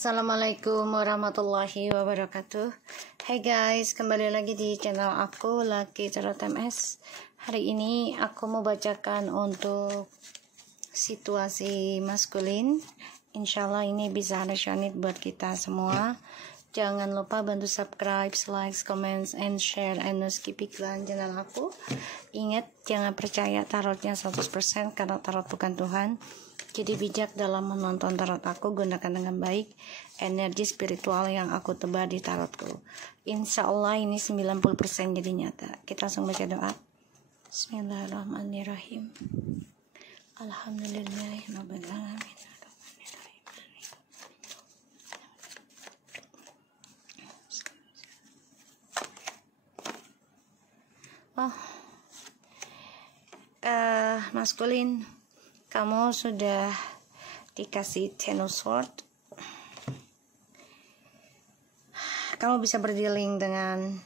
Assalamualaikum warahmatullahi wabarakatuh. Hai guys, kembali lagi di channel aku Lucky Tarot MS. Hari ini aku mau bacakan untuk situasi maskulin. Insyaallah ini bisa resonate buat kita semua. Jangan lupa bantu subscribe, like, comments, and share, and no skip iklan channel aku. Ingat, jangan percaya tarotnya 100% karena tarot bukan Tuhan. Jadi bijak dalam menonton tarot aku, gunakan dengan baik energi spiritual yang aku tebar di tarotku. Insya Allah ini 90% jadi nyata. Kita langsung baca doa. Bismillahirrahmanirrahim. Alhamdulillahirabbil alamin. Maskulin, kamu sudah dikasih Ten of Swords. Kamu bisa berdealing dengan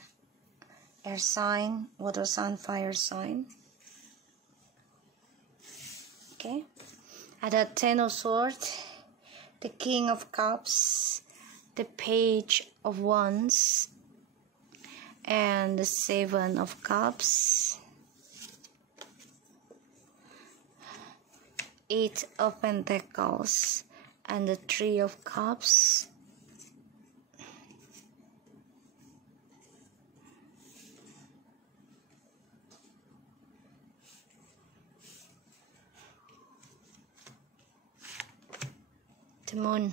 air sign, water sign, fire sign. Oke. Ada Ten of Swords, the King of Cups, the Page of Wands, and the Seven of Cups. Eight of Pentacles and the Three of Cups. The Moon.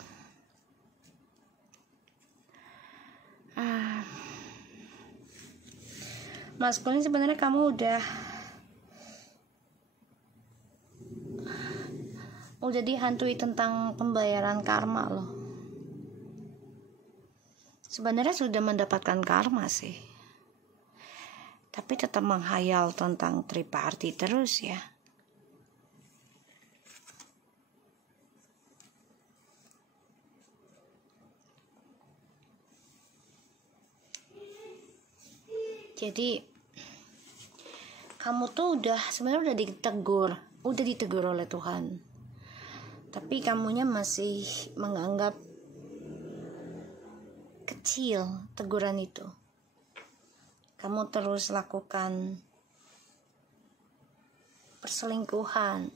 Maskulin, sebenarnya kamu udah dihantui tentang pembayaran karma loh. Sebenarnya sudah mendapatkan karma sih, tapi tetap menghayal tentang triparty terus ya. Jadi kamu tuh sebenarnya udah ditegur oleh Tuhan. Tapi kamunya masih menganggap kecil teguran itu. Kamu terus lakukan perselingkuhan.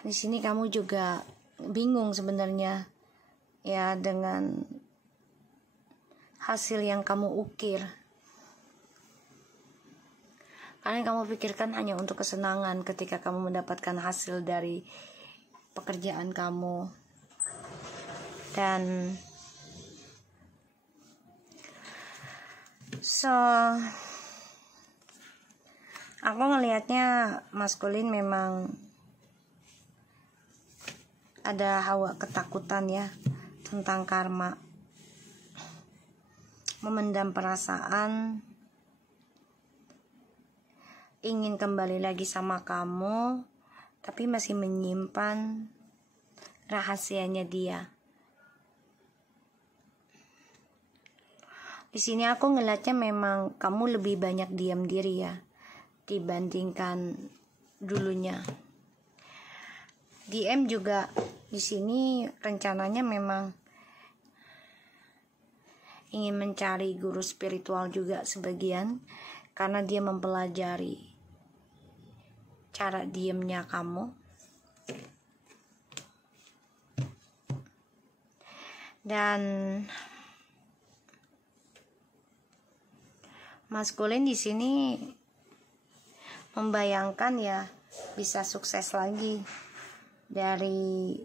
Di sini kamu juga bingung sebenarnya ya dengan hasil yang kamu ukir. Karena yang kamu pikirkan hanya untuk kesenangan ketika kamu mendapatkan hasil dari pekerjaan kamu. Dan aku ngelihatnya maskulin memang ada hawa ketakutan ya tentang karma. Memendam perasaan, ingin kembali lagi sama kamu, tapi masih menyimpan rahasianya dia. Di sini aku ngeliatnya memang kamu lebih banyak diam diri ya dibandingkan dulunya. DM juga di sini rencananya memang ingin mencari guru spiritual juga sebagian, karena dia mempelajari cara diamnya kamu. Dan maskulin di sini membayangkan ya bisa sukses lagi dari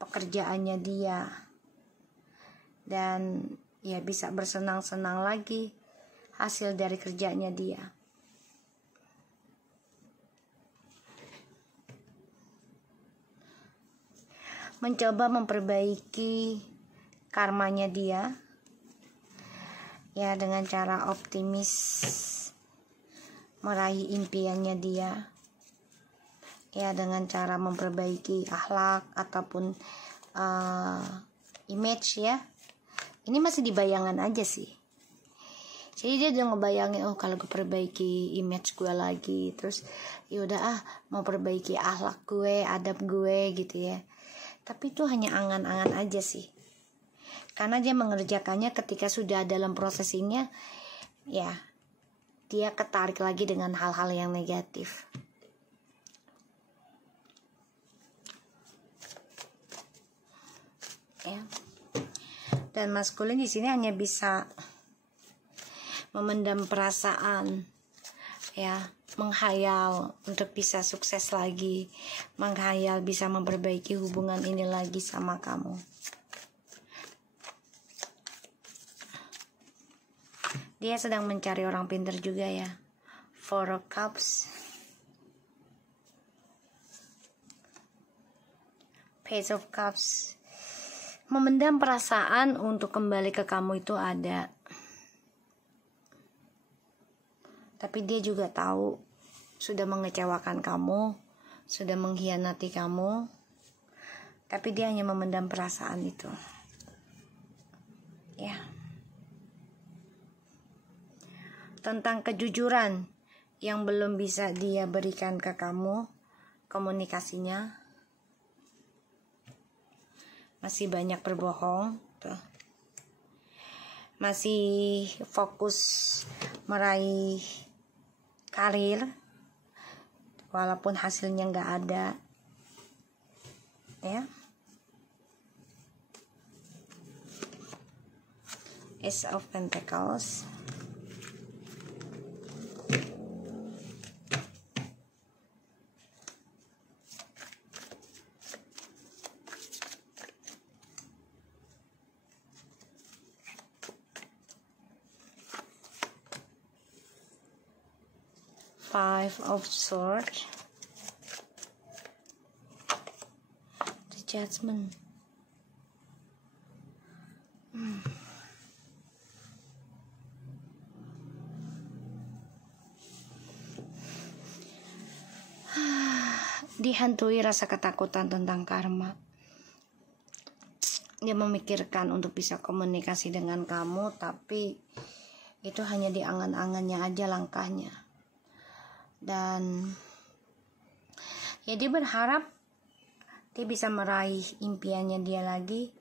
pekerjaannya dia. Dan ya bisa bersenang-senang lagi hasil dari kerjanya dia. Mencoba memperbaiki karmanya dia ya dengan cara optimis meraih impiannya dia ya dengan cara memperbaiki akhlak ataupun image ya. Ini masih di bayangan aja sih. Jadi dia udah ngebayangin, oh kalau gue perbaiki image gue lagi, terus yaudah mau perbaiki akhlak gue, adab gue gitu ya. Tapi itu hanya angan-angan aja sih. Karena dia mengerjakannya ketika sudah dalam prosesinya, ya dia ketarik lagi dengan hal-hal yang negatif. Ya. Dan maskulin di sini hanya bisa memendam perasaan, ya, menghayal untuk bisa sukses lagi, menghayal bisa memperbaiki hubungan ini lagi sama kamu. Dia sedang mencari orang pintar juga ya. Four of Cups, Page of Cups. Memendam perasaan untuk kembali ke kamu itu ada. Tapi dia juga tahu sudah mengecewakan kamu, sudah mengkhianati kamu. Tapi dia hanya memendam perasaan itu. Ya. Tentang kejujuran yang belum bisa dia berikan ke kamu, komunikasinya masih banyak berbohong tuh. Masih fokus meraih karir walaupun hasilnya nggak ada, ya. Ace of Pentacles, Five of Swords, the Judgment. Dihantui rasa ketakutan tentang karma. Dia memikirkan untuk bisa komunikasi dengan kamu, tapi itu hanya di angan-angannya aja langkahnya. Dan ya dia berharap dia bisa meraih impiannya dia lagi,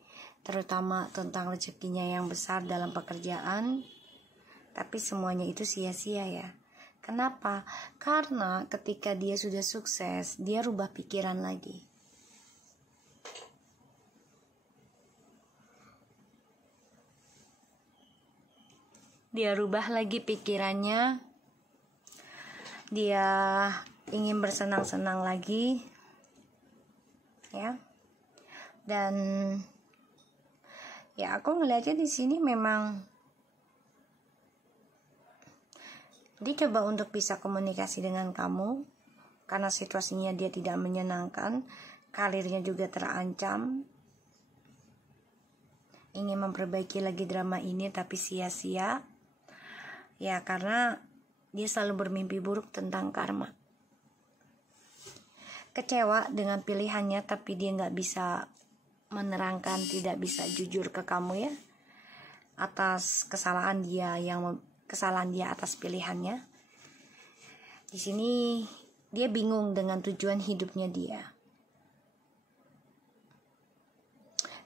terutama tentang rezekinya yang besar dalam pekerjaan. Tapi semuanya itu sia-sia ya. Kenapa? Karena ketika dia sudah sukses, dia rubah pikiran lagi. Dia rubah lagi pikirannya. Dia ingin bersenang-senang lagi, ya. Dan ya aku ngeliatnya di sini memang dia coba untuk bisa komunikasi dengan kamu karena situasinya dia tidak menyenangkan, karirnya juga terancam, ingin memperbaiki lagi drama ini tapi sia-sia, ya, karena dia selalu bermimpi buruk tentang karma. Kecewa dengan pilihannya, tapi dia nggak bisa menerangkan, tidak bisa jujur ke kamu ya atas kesalahan dia atas pilihannya. Di sini dia bingung dengan tujuan hidupnya dia.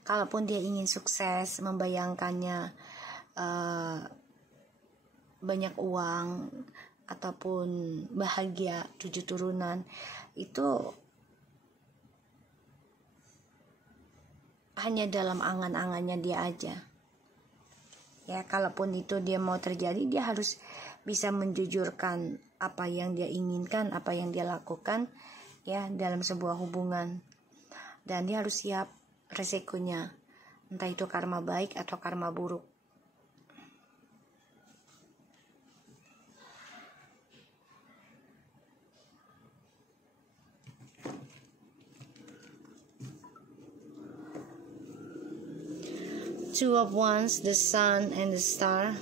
Kalaupun dia ingin sukses, membayangkannya banyak uang ataupun bahagia 7 turunan, itu hanya dalam angan-angannya dia aja. Ya, kalaupun itu dia mau terjadi, dia harus bisa menjujurkan apa yang dia inginkan, apa yang dia lakukan ya dalam sebuah hubungan. Dan dia harus siap resikonya, entah itu karma baik atau karma buruk. Two of Wands, the Sun and the Star.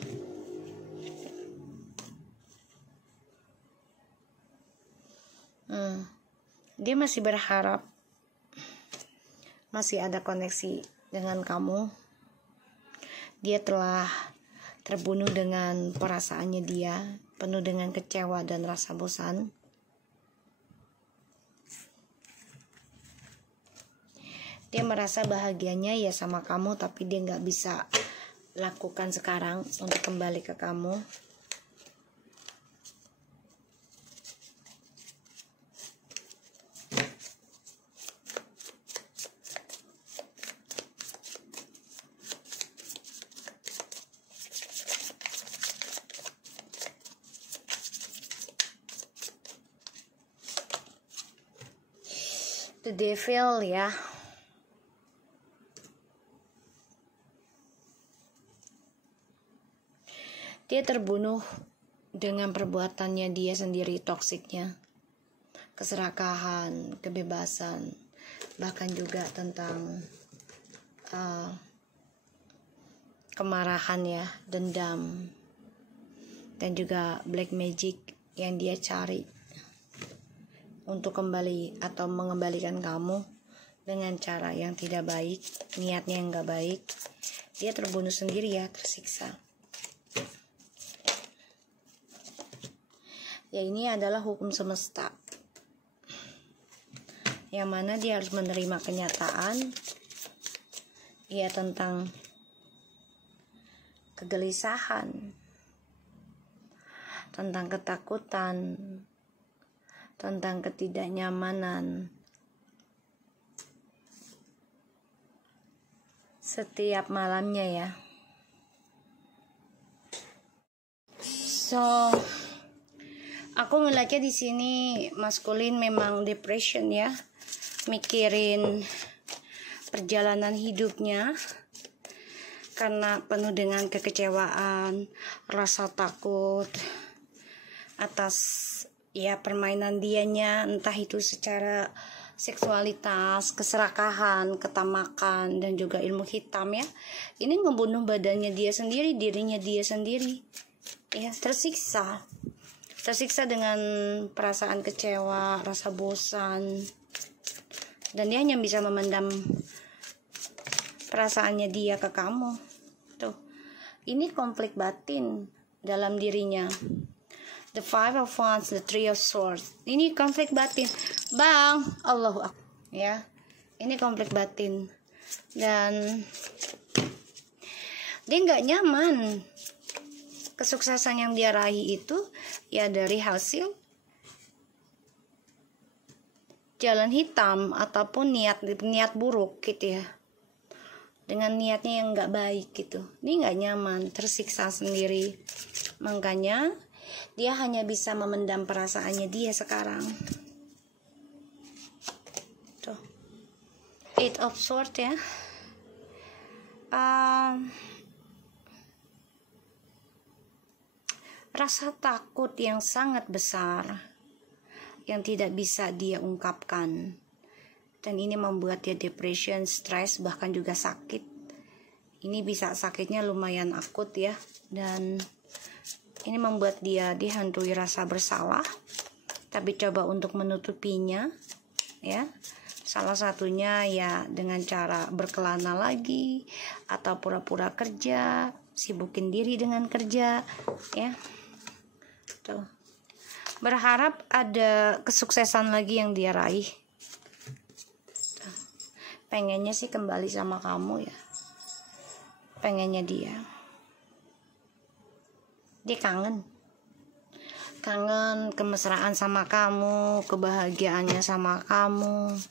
Dia masih berharap masih ada koneksi dengan kamu. Dia telah terbunuh dengan perasaannya dia, penuh dengan kecewa dan rasa bosan. Dia merasa bahagianya ya sama kamu, tapi dia nggak bisa lakukan sekarang untuk kembali ke kamu. The devil ya. Dia terbunuh dengan perbuatannya dia sendiri, toksiknya, keserakahan, kebebasan, bahkan juga tentang kemarahan ya, dendam, dan juga black magic yang dia cari untuk kembali atau mengembalikan kamu dengan cara yang tidak baik, niatnya yang gak baik. Dia terbunuh sendiri ya, tersiksa. Ya, ini adalah hukum semesta, yang mana dia harus menerima kenyataan ya tentang kegelisahan, tentang ketakutan, tentang ketidaknyamanan setiap malamnya ya. So, aku ngeliatnya di sini maskulin memang depression ya, mikirin perjalanan hidupnya karena penuh dengan kekecewaan, rasa takut atas ya permainan dianya, entah itu secara seksualitas, keserakahan, ketamakan, dan juga ilmu hitam ya. Ini ngebunuh badannya dia sendiri, dirinya dia sendiri ya, tersiksa dengan perasaan kecewa, rasa bosan, dan dia hanya bisa memendam perasaannya dia ke kamu. Tuh, ini konflik batin dalam dirinya. The Five of Wands, the Three of Swords. Ini konflik batin, Bang. Allahu Akbar. Ya, ini konflik batin, dan dia nggak nyaman. Kesuksesan yang dia raih itu ya dari hasil jalan hitam ataupun niat buruk gitu ya, dengan niatnya yang nggak baik gitu. Ini nggak nyaman, tersiksa sendiri. Makanya dia hanya bisa memendam perasaannya dia sekarang. Tuh, Eight of Swords ya. Rasa takut yang sangat besar yang tidak bisa dia ungkapkan, dan ini membuat dia depression, stres, bahkan juga sakit. Ini bisa sakitnya lumayan akut ya, dan ini membuat dia dihantui rasa bersalah, tapi coba untuk menutupinya ya. Salah satunya ya dengan cara berkelana lagi, atau pura-pura kerja, sibukin diri dengan kerja ya. Tuh, berharap ada kesuksesan lagi yang dia raih. Tuh, pengennya sih kembali sama kamu ya, pengennya dia kangen kemesraan sama kamu, kebahagiaannya sama kamu.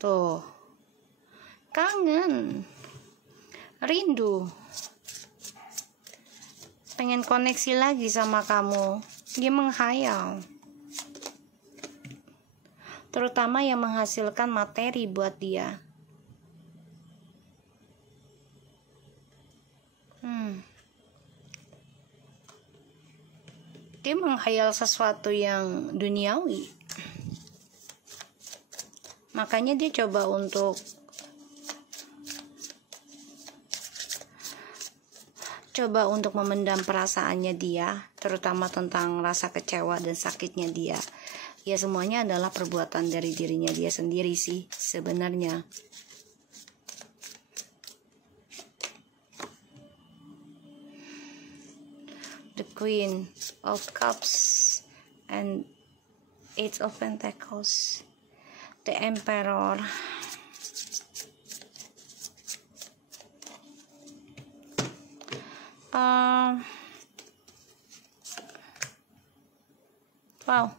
Tuh, kangen, rindu, pengen koneksi lagi sama kamu. Dia menghayal, terutama yang menghasilkan materi buat dia. Dia menghayal sesuatu yang duniawi. Makanya dia coba untuk memendam perasaannya dia, terutama tentang rasa kecewa dan sakitnya dia. Ya, semuanya adalah perbuatan dari dirinya dia sendiri sih sebenarnya. The Queen of Cups, and Eight of Pentacles, the Emperor, wow,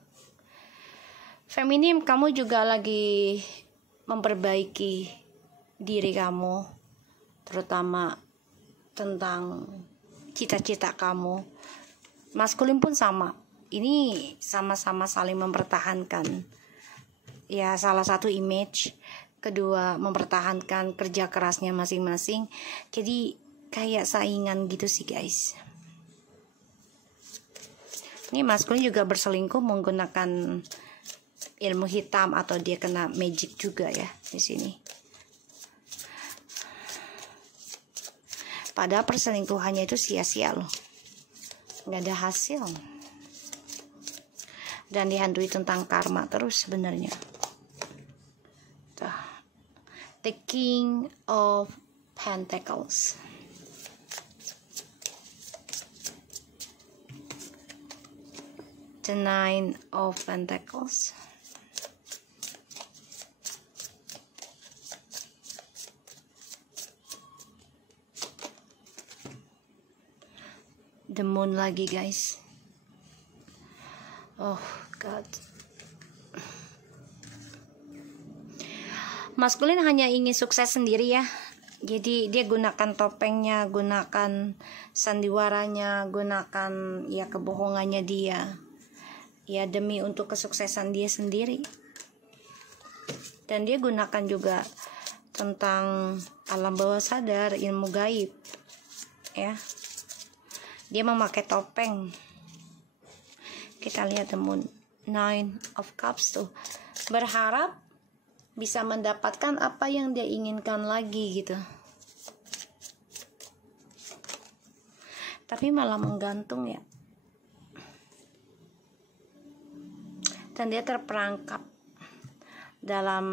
feminim, kamu juga lagi memperbaiki diri kamu, terutama tentang cita-cita kamu. Maskulin pun sama, ini sama-sama saling mempertahankan ya, salah satu image, kedua mempertahankan kerja kerasnya masing-masing. Jadi kayak saingan gitu sih guys. Ini maskulin juga berselingkuh menggunakan ilmu hitam, atau dia kena magic juga ya di sini. Padahal perselingkuhannya itu sia-sia loh, nggak ada hasil, dan dihantui tentang karma terus sebenarnya. The King of Pentacles, the Nine of Pentacles, the Moon lagi guys. Oh God, maskulin hanya ingin sukses sendiri ya. Jadi dia gunakan topengnya, gunakan sandiwaranya, gunakan ya kebohongannya dia, ya demi untuk kesuksesan dia sendiri. Dan dia gunakan juga tentang alam bawah sadar, ilmu gaib ya. Dia memakai topeng. Kita lihat the Moon, Nine of Cups tuh, berharap bisa mendapatkan apa yang dia inginkan lagi gitu, tapi malah menggantung ya. Dan dia terperangkap dalam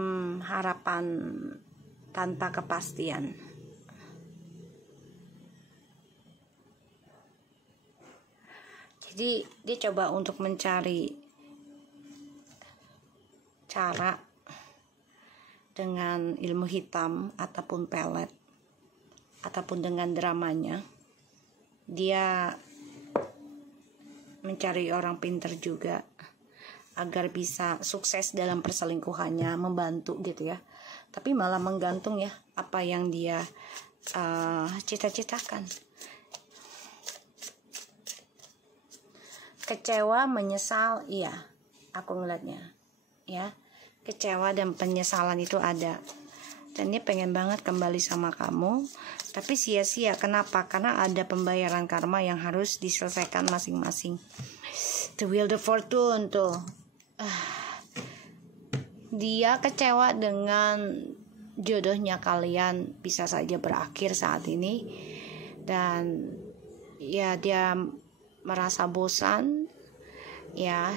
harapan tanpa kepastian. Jadi dia coba untuk mencari cara dengan ilmu hitam ataupun pelet, ataupun dengan dramanya. Dia mencari orang pintar juga agar bisa sukses dalam perselingkuhannya, membantu gitu ya. Tapi malah menggantung ya apa yang dia cita-citakan. Kecewa, menyesal, iya, aku ngeliatnya ya. Kecewa dan penyesalan itu ada, dan dia pengen banget kembali sama kamu, tapi sia-sia. Kenapa? Karena ada pembayaran karma yang harus diselesaikan masing-masing. The Wheel of Fortune tuh, dia kecewa dengan jodohnya kalian, bisa saja berakhir saat ini, dan ya dia merasa bosan ya,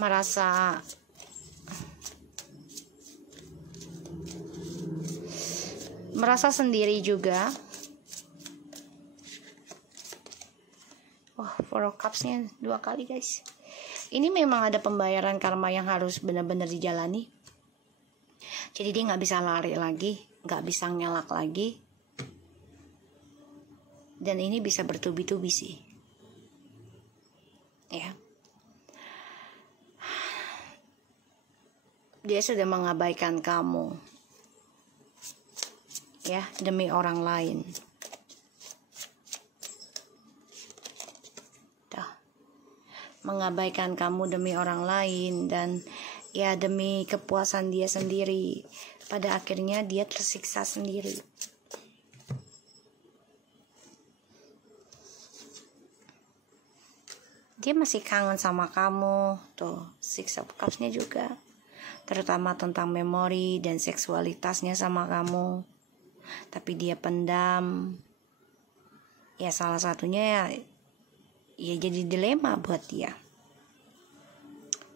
merasa sendiri juga. Wah, Four of Cups-nya 2 kali guys. Ini memang ada pembayaran karma yang harus benar-benar dijalani. Jadi dia nggak bisa lari lagi, nggak bisa ngelak lagi, dan ini bisa bertubi-tubi sih ya. Dia sudah mengabaikan kamu ya demi orang lain. Mengabaikan kamu demi orang lain, dan ya demi kepuasan dia sendiri. Pada akhirnya dia tersiksa sendiri. Dia masih kangen sama kamu tuh, Six of Cups-nya juga, terutama tentang memori dan seksualitasnya sama kamu, tapi dia pendam ya. Salah satunya ya jadi dilema buat dia.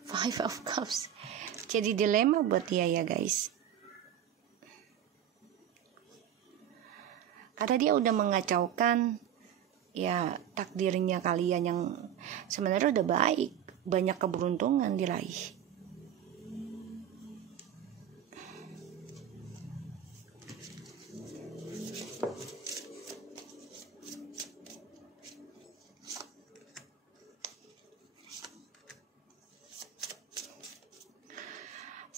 Five of Cups jadi dilema buat dia ya guys, karena dia udah mengacaukan ya takdirnya kalian yang sebenarnya udah baik, banyak keberuntungan diraih.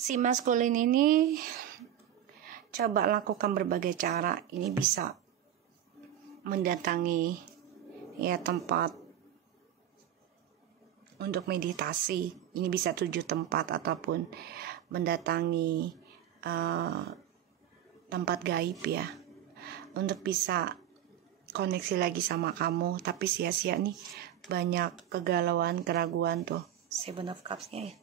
Si maskulin ini coba lakukan berbagai cara. Ini bisa mendatangi ya tempat untuk meditasi. Ini bisa 7 tempat ataupun mendatangi tempat gaib ya, untuk bisa koneksi lagi sama kamu. Tapi sia-sia nih, banyak kegalauan, keraguan tuh. 7 of Cups-nya ya.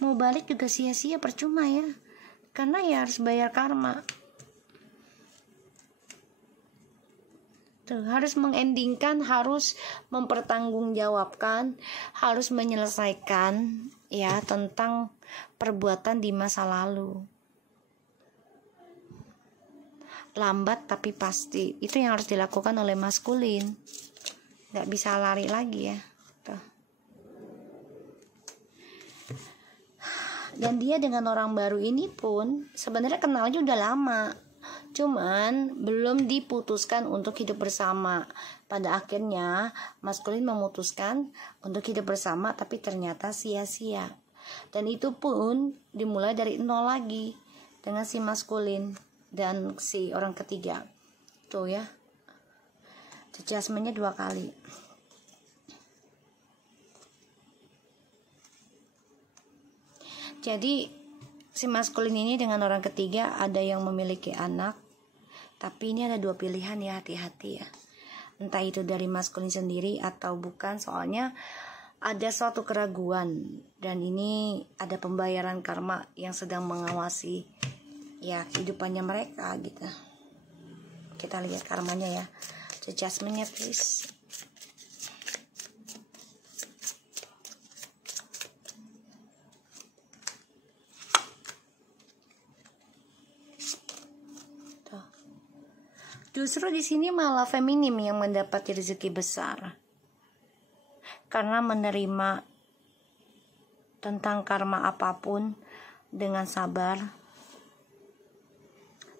Mau balik juga sia-sia, percuma ya, karena ya harus bayar karma tuh, harus mengendingkan, harus mempertanggungjawabkan, harus menyelesaikan ya tentang perbuatan di masa lalu. Lambat tapi pasti, itu yang harus dilakukan oleh maskulin, nggak bisa lari lagi ya tuh. Dan dia dengan orang baru ini pun sebenarnya kenalnya udah lama, cuman belum diputuskan untuk hidup bersama. Pada akhirnya maskulin memutuskan untuk hidup bersama, tapi ternyata sia-sia. Dan itu pun dimulai dari nol lagi dengan si maskulin dan si orang ketiga. Tuh ya, adjustment-nya 2 kali. Jadi si maskulin ini dengan orang ketiga ada yang memiliki anak, tapi ini ada 2 pilihan ya, hati-hati ya. Entah itu dari maskulin sendiri atau bukan, soalnya ada suatu keraguan dan ini ada pembayaran karma yang sedang mengawasi ya kehidupannya mereka gitu. Kita lihat karmanya ya, adjustment-nya please. Justru di sini malah feminim yang mendapat rezeki besar karena menerima tentang karma apapun dengan sabar,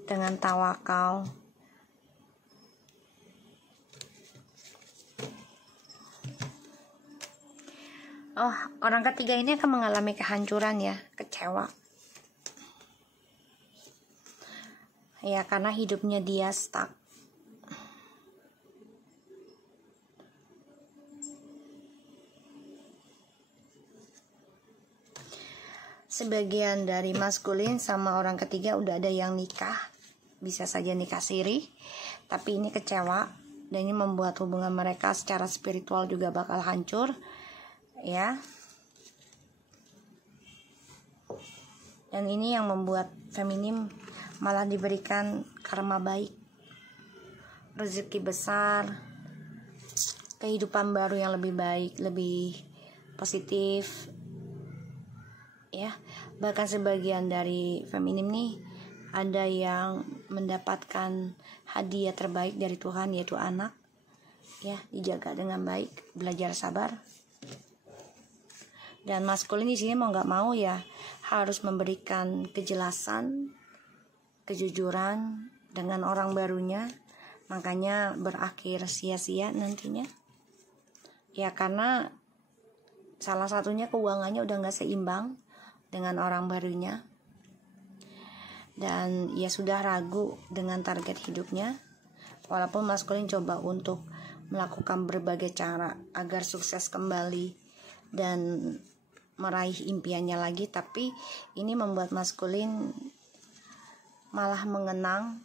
dengan tawakal. Oh, orang ketiga ini akan mengalami kehancuran ya, kecewa. Ya, karena hidupnya dia stuck. Sebagian dari maskulin sama orang ketiga udah ada yang nikah, bisa saja nikah siri, tapi ini kecewa dan ini membuat hubungan mereka secara spiritual juga bakal hancur ya. Dan ini yang membuat feminim malah diberikan karma baik, rezeki besar, kehidupan baru yang lebih baik, lebih positif ya. Bahkan sebagian dari feminim nih ada yang mendapatkan hadiah terbaik dari Tuhan, yaitu anak ya, dijaga dengan baik, belajar sabar. Dan maskulin di sini mau nggak mau ya harus memberikan kejelasan, kejujuran dengan orang barunya, makanya berakhir sia-sia nantinya ya, karena salah satunya keuangannya udah nggak seimbang dengan orang barunya, dan ya sudah ragu dengan target hidupnya. Walaupun maskulin coba untuk melakukan berbagai cara agar sukses kembali dan meraih impiannya lagi, tapi ini membuat maskulin malah mengenang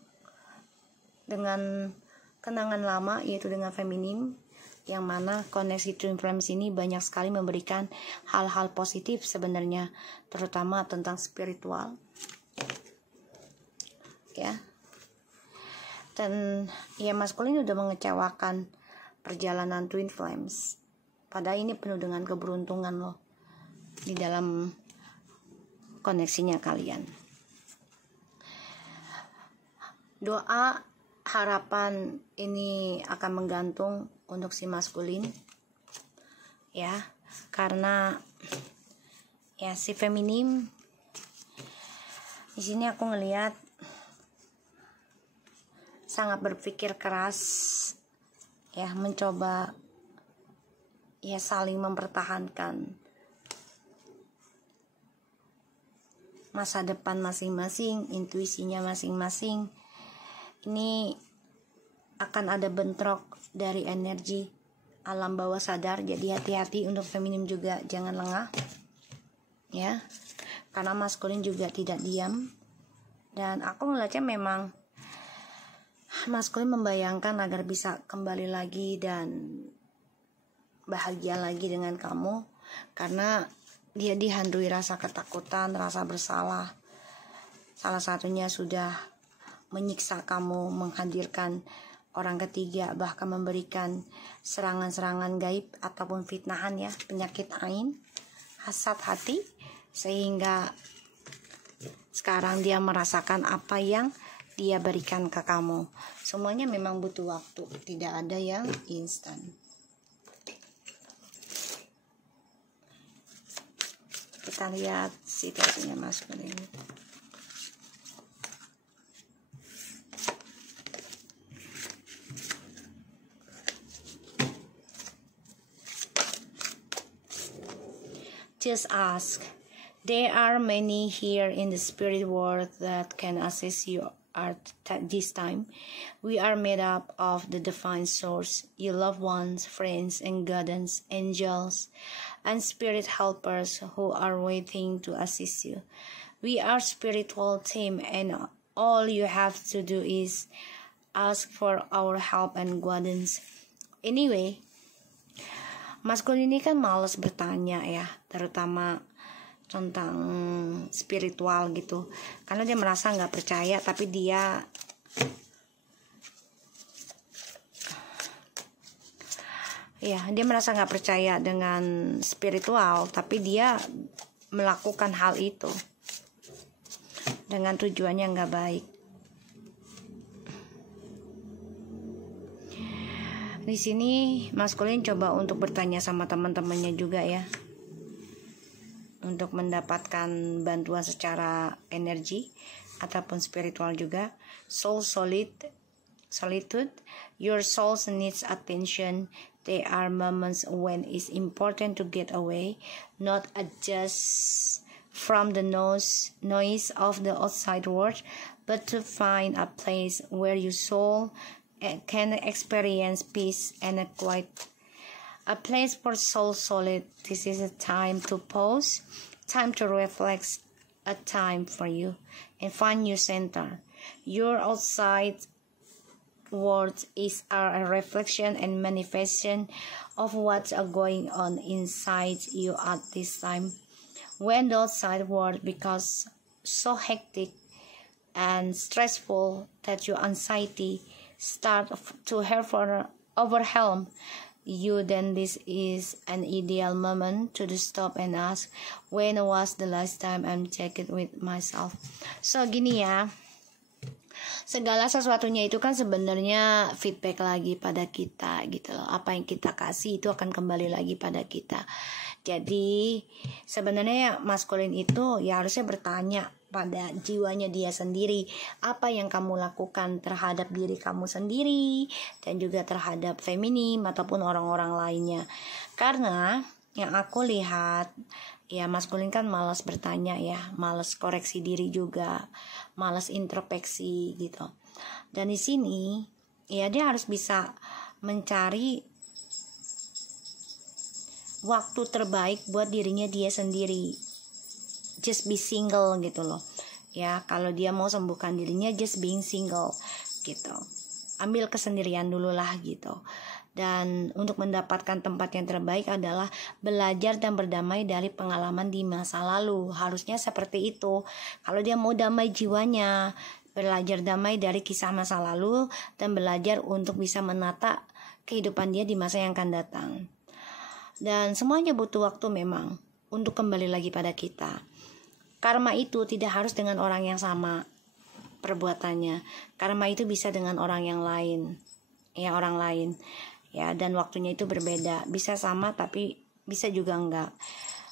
dengan kenangan lama, yaitu dengan feminim, yang mana koneksi twin flames ini banyak sekali memberikan hal-hal positif sebenarnya, terutama tentang spiritual ya. Dan ya maskulin udah mengecewakan perjalanan twin flames, padahal ini penuh dengan keberuntungan loh di dalam koneksinya kalian. Doa harapan ini akan menggantung untuk si maskulin ya, karena ya si feminim di sini aku ngelihat sangat berpikir keras ya, mencoba ya saling mempertahankan masa depan masing-masing, intuisinya masing-masing. Ini akan ada bentrok dari energi alam bawah sadar, jadi hati-hati untuk feminim juga, jangan lengah ya, karena maskulin juga tidak diam. Dan aku ngeliatnya memang maskulin membayangkan agar bisa kembali lagi dan bahagia lagi dengan kamu, karena dia dihantui rasa ketakutan, rasa bersalah. Salah satunya sudah menyiksa kamu, menghadirkan orang ketiga, bahkan memberikan serangan-serangan gaib ataupun fitnahan ya, penyakit ain, hasad hati, sehingga sekarang dia merasakan apa yang dia berikan ke kamu. Semuanya memang butuh waktu, tidak ada yang instan. Kita lihat situasinya maskulin. Just ask. There are many here in the spirit world that can assist you at this time. We are made up of the divine source, your loved ones, friends, and guardians, angels, and spirit helpers who are waiting to assist you. We are spiritual team, and all you have to do is ask for our help and guidance. Anyway, maskulin ini kan malas bertanya ya, terutama tentang spiritual gitu, karena dia merasa nggak percaya, tapi dia merasa nggak percaya dengan spiritual, tapi dia melakukan hal itu dengan tujuannya nggak baik. Di sini maskulin coba untuk bertanya sama teman-temannya juga ya, untuk mendapatkan bantuan secara energi ataupun spiritual juga. Soul solitude, your soul needs attention. There are moments when it's important to get away, not adjust from the noise of the outside world, but to find a place where your soul can experience peace and a quiet. A place for soul solid. This is a time to pause, time to reflect, a time for you and find your center. Your outside world is a reflection and manifestation of what's going on inside you at this time. When the outside world becomes so hectic and stressful that your anxiety start to overwhelm you, then this is an ideal moment to stop and ask, when was the last time I'm checking with myself? So gini ya, segala sesuatunya itu kan sebenarnya feedback lagi pada kita gitu loh. Apa yang kita kasih itu akan kembali lagi pada kita. Jadi sebenarnya ya, maskulin itu ya harusnya bertanya pada jiwanya dia sendiri, apa yang kamu lakukan terhadap diri kamu sendiri dan juga terhadap feminim ataupun orang-orang lainnya. Karena yang aku lihat ya, maskulin kan malas bertanya ya, malas koreksi diri juga, malas introspeksi gitu. Dan di sini ya dia harus bisa mencari waktu terbaik buat dirinya dia sendiri. Just be single gitu loh ya, kalau dia mau sembuhkan dirinya, just being single gitu, ambil kesendirian dulu lah gitu. Dan untuk mendapatkan tempat yang terbaik adalah belajar dan berdamai dari pengalaman di masa lalu. Harusnya seperti itu. Kalau dia mau damai jiwanya, belajar damai dari kisah masa lalu dan belajar untuk bisa menata kehidupan dia di masa yang akan datang. Dan semuanya butuh waktu memang untuk kembali lagi pada kita. karma itu tidak harus dengan orang yang sama perbuatannya. Karma itu bisa dengan orang yang lain, ya, orang lain, ya, dan waktunya itu berbeda. Bisa sama tapi bisa juga enggak.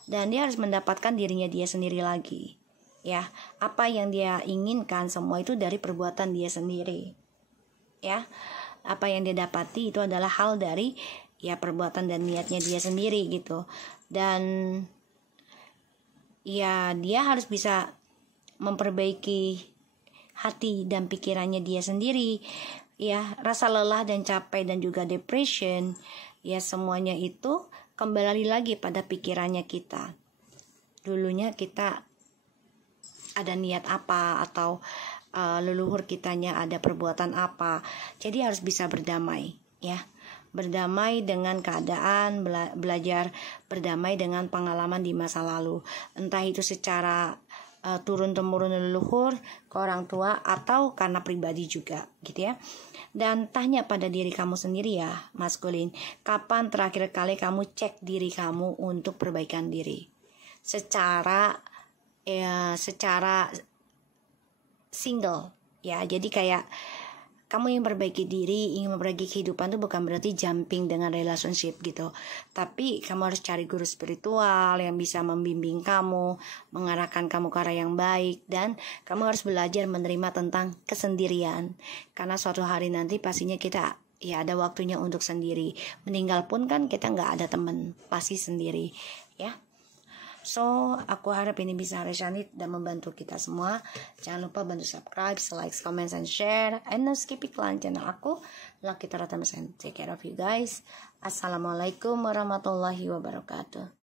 Dan dia harus mendapatkan dirinya dia sendiri lagi, ya. Apa yang dia inginkan semua itu dari perbuatan dia sendiri, ya. Apa yang dia dapati itu adalah hal dari, ya, perbuatan dan niatnya dia sendiri gitu. Dan ya, dia harus bisa memperbaiki hati dan pikirannya dia sendiri, ya. Rasa lelah dan capek dan juga depression, ya, semuanya itu kembali lagi pada pikirannya kita. Dulunya kita ada niat apa, atau leluhur kitanya ada perbuatan apa. Jadi harus bisa berdamai, ya. Berdamai dengan keadaan, belajar berdamai dengan pengalaman di masa lalu. Entah itu secara turun-temurun leluhur ke orang tua atau karena pribadi juga, gitu ya. Dan tanya pada diri kamu sendiri, ya, maskulin, kapan terakhir kali kamu cek diri kamu untuk perbaikan diri? Secara single, ya. Jadi kayak kamu yang perbaiki diri, ingin memperbaiki kehidupan itu bukan berarti jumping dengan relationship gitu. Tapi kamu harus cari guru spiritual yang bisa membimbing kamu, mengarahkan kamu ke arah yang baik. Dan kamu harus belajar menerima tentang kesendirian. Karena suatu hari nanti pastinya kita, ya, ada waktunya untuk sendiri. Meninggal pun kan kita nggak ada teman, pasti sendiri, ya. So, aku harap ini bisa resonate dan membantu kita semua. Jangan lupa bantu subscribe, like, comment, and share. And no skip iklan channel aku. Lucky Tara Take care of you guys. Assalamualaikum warahmatullahi wabarakatuh.